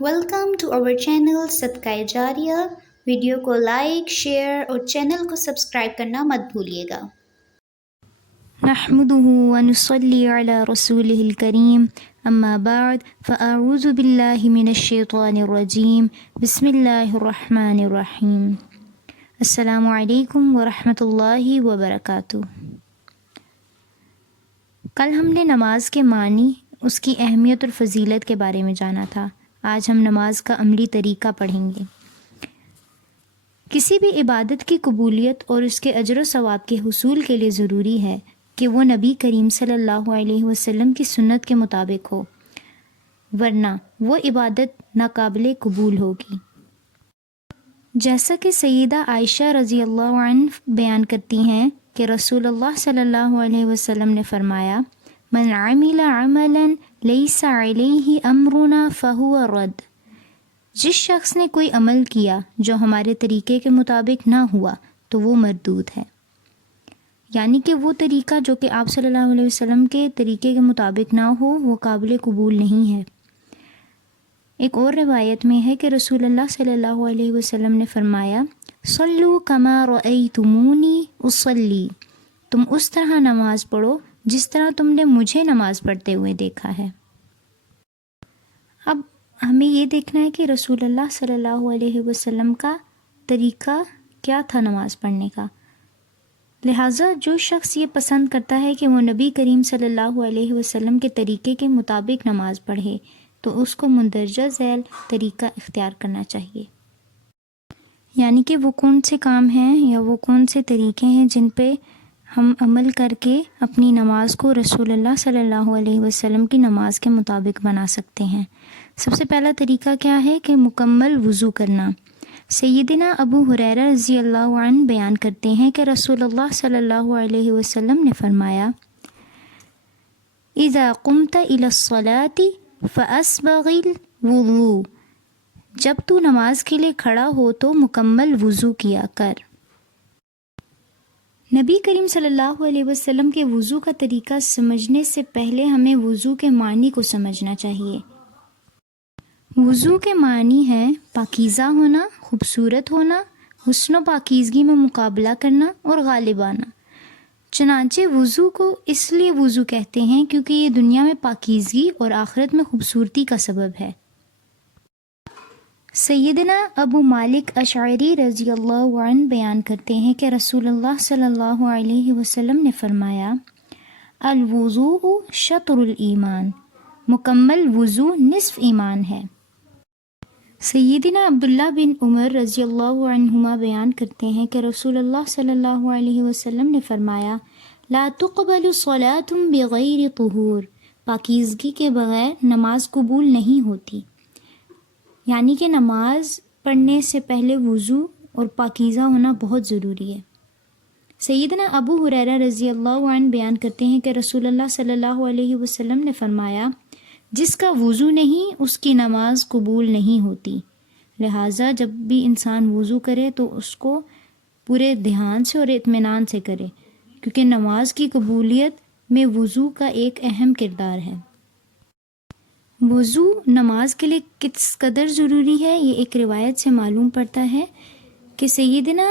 Welcome to our channel صدقہ جاریہ. Video کو لائک، شیئر اور چینل کو سبسکرائب کرنا مت بھولیے گا. نحمده ونصلي على رسوله الكريم اما بعد فاعوذ بالله من الشیطان الرجیم بسم اللہ الرحمن الرحیم. السلام علیکم ورحمۃ اللہ وبرکاتہ. کل ہم نے نماز کے معنی، اس کی اہمیت اور فضیلت کے بارے میں جانا تھا. آج ہم نماز کا عملی طریقہ پڑھیں گے. کسی بھی عبادت کی قبولیت اور اس کے اجر و ثواب کے حصول کے لیے ضروری ہے کہ وہ نبی کریم صلی اللہ علیہ وسلم کی سنت کے مطابق ہو، ورنہ وہ عبادت ناقابل قبول ہوگی. جیسا کہ سیدہ عائشہ رضی اللہ عنہ بیان کرتی ہیں کہ رسول اللہ صلی اللہ علیہ وسلم نے فرمایا، من عمل عملا لیس علیہ امرنا فہو رد. جس شخص نے کوئی عمل کیا جو ہمارے طریقے کے مطابق نہ ہوا تو وہ مردود ہے. یعنی کہ وہ طریقہ جو کہ آپ صلی اللہ علیہ وسلم کے طریقے کے مطابق نہ ہو وہ قابل قبول نہیں ہے. ایک اور روایت میں ہے کہ رسول اللہ صلی اللہ علیہ وسلم نے فرمایا، صلو کما رأیتمونی اصلی. تم اس طرح نماز پڑھو جس طرح تم نے مجھے نماز پڑھتے ہوئے دیکھا ہے. اب ہمیں یہ دیکھنا ہے کہ رسول اللہ صلی اللہ علیہ وسلم کا طریقہ کیا تھا نماز پڑھنے کا. لہٰذا جو شخص یہ پسند کرتا ہے کہ وہ نبی کریم صلی اللہ علیہ وسلم کے طریقے کے مطابق نماز پڑھے تو اس کو مندرجہ ذیل طریقہ اختیار کرنا چاہیے. یعنی کہ وہ کون سے کام ہیں یا وہ کون سے طریقے ہیں جن پہ ہم عمل کر کے اپنی نماز کو رسول اللہ صلی اللہ علیہ وسلم کی نماز کے مطابق بنا سکتے ہیں. سب سے پہلا طریقہ کیا ہے کہ مکمل وضو کرنا. سیدنا ابو ہریرہ رضی اللہ عنہ بیان کرتے ہیں کہ رسول اللہ صلی اللہ علیہ وسلم نے فرمایا، اذا قمت الى الصلاة فاسبغ الوضوء. جب تو نماز کے لیے کھڑا ہو تو مکمل وضو کیا کر. نبی کریم صلی اللہ علیہ وسلم کے وضو کا طریقہ سمجھنے سے پہلے ہمیں وضو کے معنی کو سمجھنا چاہیے. وضو کے معنی ہے پاکیزہ ہونا، خوبصورت ہونا، حسن و پاکیزگی میں مقابلہ کرنا اور غالب آنا. چنانچہ وضو کو اس لیے وضو کہتے ہیں کیونکہ یہ دنیا میں پاکیزگی اور آخرت میں خوبصورتی کا سبب ہے. سیدنا ابو مالک اشعری رضی اللہ عنہ بیان کرتے ہیں کہ رسول اللہ صلی اللہ علیہ وسلم نے فرمایا، الوضوء شطر الایمان. مکمل وضو نصف ایمان ہے. سیدنا عبداللہ بن عمر رضی اللہ عنہما بیان کرتے ہیں کہ رسول اللہ صلی اللہ علیہ وسلم نے فرمایا، لا تقبل صلاة بغیر طہور. پاکیزگی کے بغیر نماز قبول نہیں ہوتی. یعنی کہ نماز پڑھنے سے پہلے وضو اور پاکیزہ ہونا بہت ضروری ہے. سیدنا ابو ہریرہ رضی اللہ عنہ بیان کرتے ہیں کہ رسول اللہ صلی اللہ علیہ وسلم نے فرمایا، جس کا وضو نہیں اس کی نماز قبول نہیں ہوتی. لہٰذا جب بھی انسان وضو کرے تو اس کو پورے دھیان سے اور اطمینان سے کرے، کیونکہ نماز کی قبولیت میں وضو کا ایک اہم کردار ہے. وضو نماز کے لیے کس قدر ضروری ہے یہ ایک روایت سے معلوم پڑتا ہے کہ سیدنا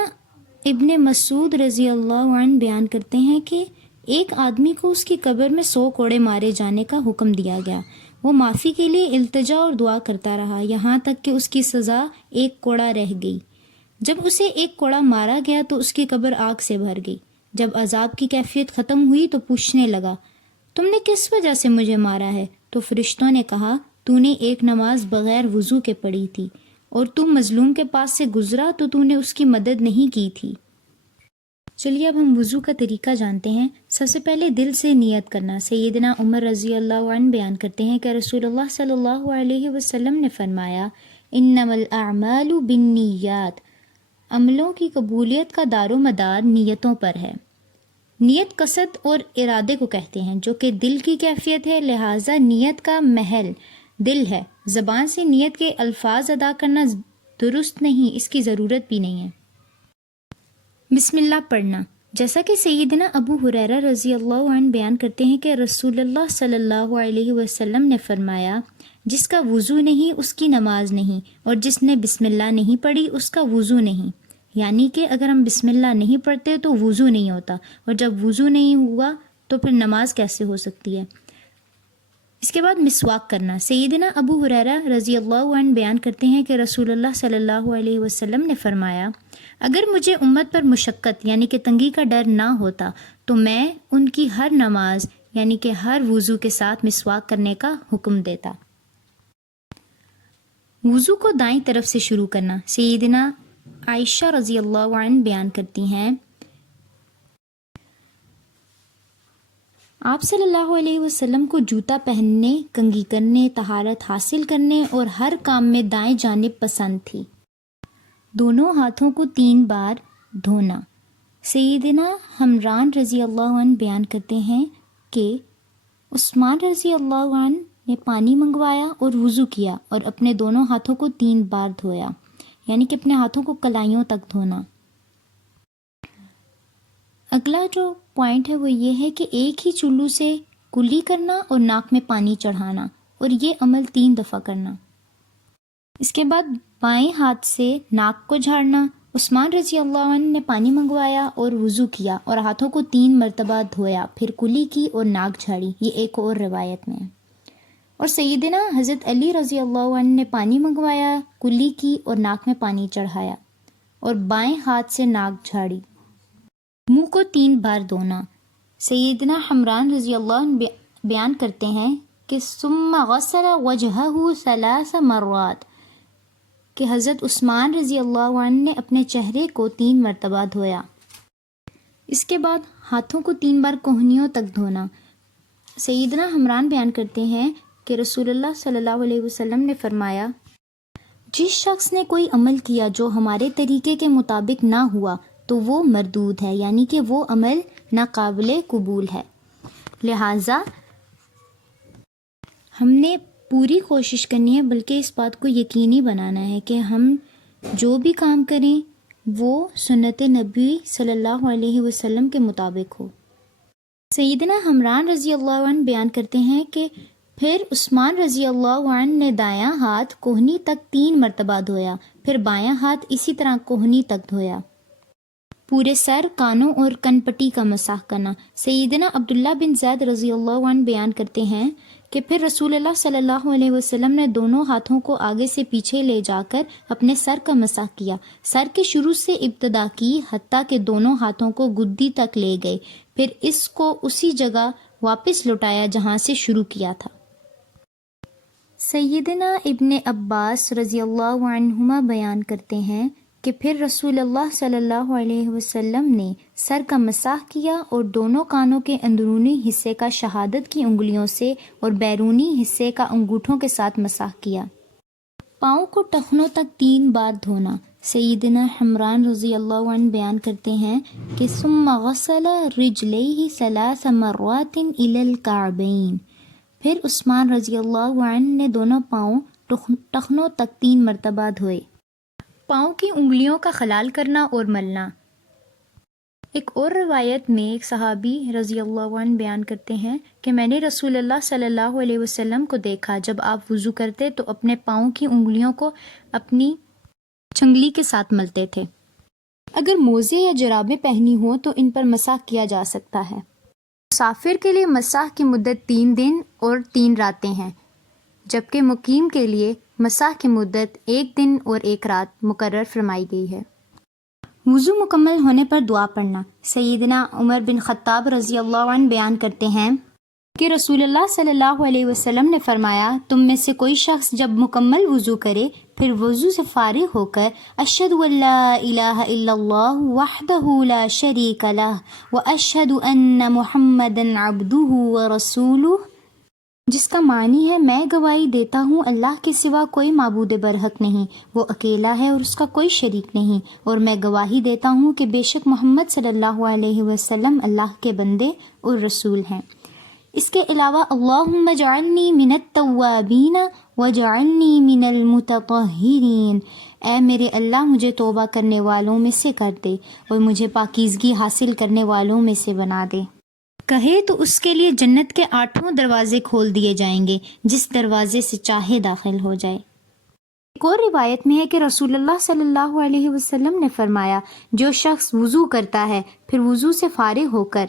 ابن مسعود رضی اللہ عنہ بیان کرتے ہیں کہ ایک آدمی کو اس کی قبر میں 100 کوڑے مارے جانے کا حکم دیا گیا. وہ معافی کے لیے التجا اور دعا کرتا رہا یہاں تک کہ اس کی سزا 1 کوڑا رہ گئی. جب اسے 1 کوڑا مارا گیا تو اس کی قبر آگ سے بھر گئی. جب عذاب کی کیفیت ختم ہوئی تو پوچھنے لگا، تم نے کس وجہ سے مجھے مارا ہے؟ تو فرشتوں نے کہا، تو نے ایک نماز بغیر وضو کے پڑھی تھی اور تم مظلوم کے پاس سے گزرا تو نے اس کی مدد نہیں کی تھی. چلیے اب ہم وضو کا طریقہ جانتے ہیں. سب سے پہلے دل سے نیت کرنا. سیدنا عمر رضی اللہ عنہ بیان کرتے ہیں کہ رسول اللہ صلی اللہ علیہ وسلم نے فرمایا، انما الاعمال بالنیات. عملوں کی قبولیت کا دار و مدار نیتوں پر ہے. نیت قصد اور ارادے کو کہتے ہیں جو کہ دل کی کیفیت ہے. لہٰذا نیت کا محل دل ہے. زبان سے نیت کے الفاظ ادا کرنا درست نہیں، اس کی ضرورت بھی نہیں ہے. بسم اللہ پڑھنا جیسا کہ سیدنا ابو ہریرہ رضی اللہ عنہ بیان کرتے ہیں کہ رسول اللہ صلی اللہ علیہ وسلم نے فرمایا، جس کا وضو نہیں اس کی نماز نہیں، اور جس نے بسم اللہ نہیں پڑھی اس کا وضو نہیں۔ یعنی کہ اگر ہم بسم اللہ نہیں پڑھتے تو وضو نہیں ہوتا، اور جب وضو نہیں ہوا تو پھر نماز کیسے ہو سکتی ہے۔ اس کے بعد مسواک کرنا۔ سیدنا ابو ہریرہ رضی اللہ عنہ بیان کرتے ہیں کہ رسول اللہ صلی اللہ علیہ وسلم نے فرمایا، اگر مجھے امت پر مشقت یعنی کہ تنگی کا ڈر نہ ہوتا تو میں ان کی ہر نماز یعنی کہ ہر وضو کے ساتھ مسواک کرنے کا حکم دیتا۔ وضو کو دائیں طرف سے شروع کرنا۔ سیدنا عائشہ رضی اللہ عنہ بیان کرتی ہیں، آپ صلی اللہ علیہ وسلم کو جوتا پہننے، کنگھی کرنے، طہارت حاصل کرنے اور ہر کام میں دائیں جانب پسند تھی۔ دونوں ہاتھوں کو 3 بار دھونا۔ سیدنا حمران رضی اللہ عنہ بیان کرتے ہیں کہ عثمان رضی اللہ عنہ نے پانی منگوایا اور وضو کیا اور اپنے دونوں ہاتھوں کو 3 بار دھویا، یعنی کہ اپنے ہاتھوں کو کلائیوں تک دھونا۔ اگلا جو پوائنٹ ہے وہ یہ ہے کہ ایک ہی چلو سے کلی کرنا اور ناک میں پانی چڑھانا، اور یہ عمل 3 دفعہ کرنا۔ اس کے بعد بائیں ہاتھ سے ناک کو جھاڑنا۔ عثمان رضی اللہ عنہ نے پانی منگوایا اور وضو کیا اور ہاتھوں کو 3 مرتبہ دھویا، پھر کلی کی اور ناک جھاڑی، یہ ایک اور روایت میں ہے۔ اور سیدنا حضرت علی رضی اللہ عنہ نے پانی منگوایا، کلی کی اور ناک میں پانی چڑھایا اور بائیں ہاتھ سے ناک جھاڑی۔ منہ کو 3 بار دھونا۔ سیدنا حمران رضی اللہ عنہ بیان کرتے ہیں کہ ثم غسل وجهه 3 مرات، کہ حضرت عثمان رضی اللہ عنہ نے اپنے چہرے کو 3 مرتبہ دھویا۔ اس کے بعد ہاتھوں کو 3 بار کوہنیوں تک دھونا۔ سیدنا حمران بیان کرتے ہیں کہ رسول اللہ صلی اللہ علیہ وسلم نے فرمایا، جس شخص نے کوئی عمل کیا جو ہمارے طریقے کے مطابق نہ ہوا تو وہ مردود ہے، یعنی کہ وہ عمل ناقابل قبول ہے۔ لہٰذا ہم نے پوری کوشش کرنی ہے، بلکہ اس بات کو یقینی بنانا ہے کہ ہم جو بھی کام کریں وہ سنت نبی صلی اللہ علیہ وسلم کے مطابق ہو۔ سیدنا حمران رضی اللہ عنہ بیان کرتے ہیں کہ پھر عثمان رضی اللہ عنہ نے دایاں ہاتھ کوہنی تک 3 مرتبہ دھویا، پھر بایاں ہاتھ اسی طرح کوہنی تک دھویا۔ پورے سر، کانوں اور کن پٹی کا مسح کرنا۔ سیدنا عبداللہ بن زید رضی اللہ عنہ بیان کرتے ہیں کہ پھر رسول اللہ صلی اللہ علیہ وسلم نے دونوں ہاتھوں کو آگے سے پیچھے لے جا کر اپنے سر کا مسح کیا، سر کے شروع سے ابتدا کی حتیٰ کہ دونوں ہاتھوں کو گدی تک لے گئے، پھر اس کو اسی جگہ واپس لوٹایا جہاں سے شروع کیا تھا۔ سیدنا ابن عباس رضی اللہ عنہما بیان کرتے ہیں کہ پھر رسول اللہ صلی اللہ علیہ وسلم نے سر کا مسح کیا اور دونوں کانوں کے اندرونی حصے کا شہادت کی انگلیوں سے اور بیرونی حصے کا انگوٹھوں کے ساتھ مسح کیا۔ پاؤں کو ٹخنوں تک 3 بار دھونا۔ سیدنا حمران رضی اللہ عنہ بیان کرتے ہیں کہ ثم غسل رجلیہ 3 مرات الی الکعبین، پھر عثمان رضی اللہ عنہ نے دونوں پاؤں ٹخنوں تک 3 مرتبہ دھوئے۔ پاؤں کی انگلیوں کا خلال کرنا اور ملنا۔ ایک اور روایت میں ایک صحابی رضی اللہ عنہ بیان کرتے ہیں کہ میں نے رسول اللہ صلی اللہ علیہ وسلم کو دیکھا، جب آپ وضو کرتے تو اپنے پاؤں کی انگلیوں کو اپنی چنگلی کے ساتھ ملتے تھے۔ اگر موزے یا جرابیں پہنی ہوں تو ان پر مسح کیا جا سکتا ہے۔ مسافر کے لیے مسح کی مدت 3 دن اور 3 راتیں ہیں، جبکہ مقیم کے لیے مسح کی مدت 1 دن اور 1 رات مقرر فرمائی گئی ہے۔ وضو مکمل ہونے پر دعا پڑھنا۔ سیدنا عمر بن خطاب رضی اللہ عنہ بیان کرتے ہیں کہ رسول اللہ صلی اللہ علیہ وسلم نے فرمایا، تم میں سے کوئی شخص جب مکمل وضو کرے پھر وضو سے فارغ ہو کر اشہد ان لا الہ الا اللہ وحدہ لا شریک لہ واشہد ان محمدا عبدہ ورسولہ، جس کا معنی ہے میں گواہی دیتا ہوں اللہ کے سوا کوئی معبود برحق نہیں، وہ اکیلا ہے اور اس کا کوئی شریک نہیں، اور میں گواہی دیتا ہوں کہ بے شک محمد صلی اللہ علیہ وسلم اللہ کے بندے اور رسول ہیں۔ اس کے علاوہ اللہم اجعلنی من التوابین وجعلنی من المتطہرین، اے میرے اللہ مجھے توبہ کرنے والوں میں سے کر دے اور مجھے پاکیزگی حاصل کرنے والوں میں سے بنا دے۔ کہے تو اس کے لیے جنت کے 8 دروازے کھول دیے جائیں گے، جس دروازے سے چاہے داخل ہو جائے۔ ایک اور روایت میں ہے کہ رسول اللہ صلی اللہ علیہ وسلم نے فرمایا، جو شخص وضو کرتا ہے پھر وضو سے فارغ ہو کر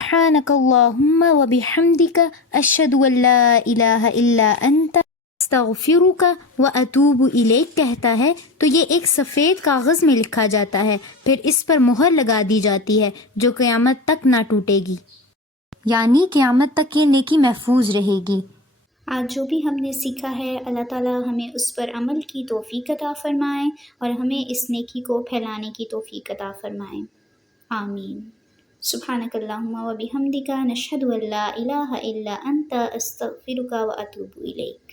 سبحانک اللہم و بحمدک اشہد ان لا الہ الا انت استغفرک و اتوب الیک کہتا ہے تو یہ ایک سفید کاغذ میں لکھا جاتا ہے، پھر اس پر مہر لگا دی جاتی ہے جو قیامت تک نہ ٹوٹے گی، یعنی قیامت تک یہ نیکی محفوظ رہے گی۔ آج جو بھی ہم نے سیکھا ہے اللہ تعالیٰ ہمیں اس پر عمل کی توفیق عطا فرمائیں اور ہمیں اس نیکی کو پھیلانے کی توفیق عطا فرمائیں، آمین۔ سبحانک اللہم و بحمدک نشہد ان لا الہ الا انت استغفرک و اتوب الیک۔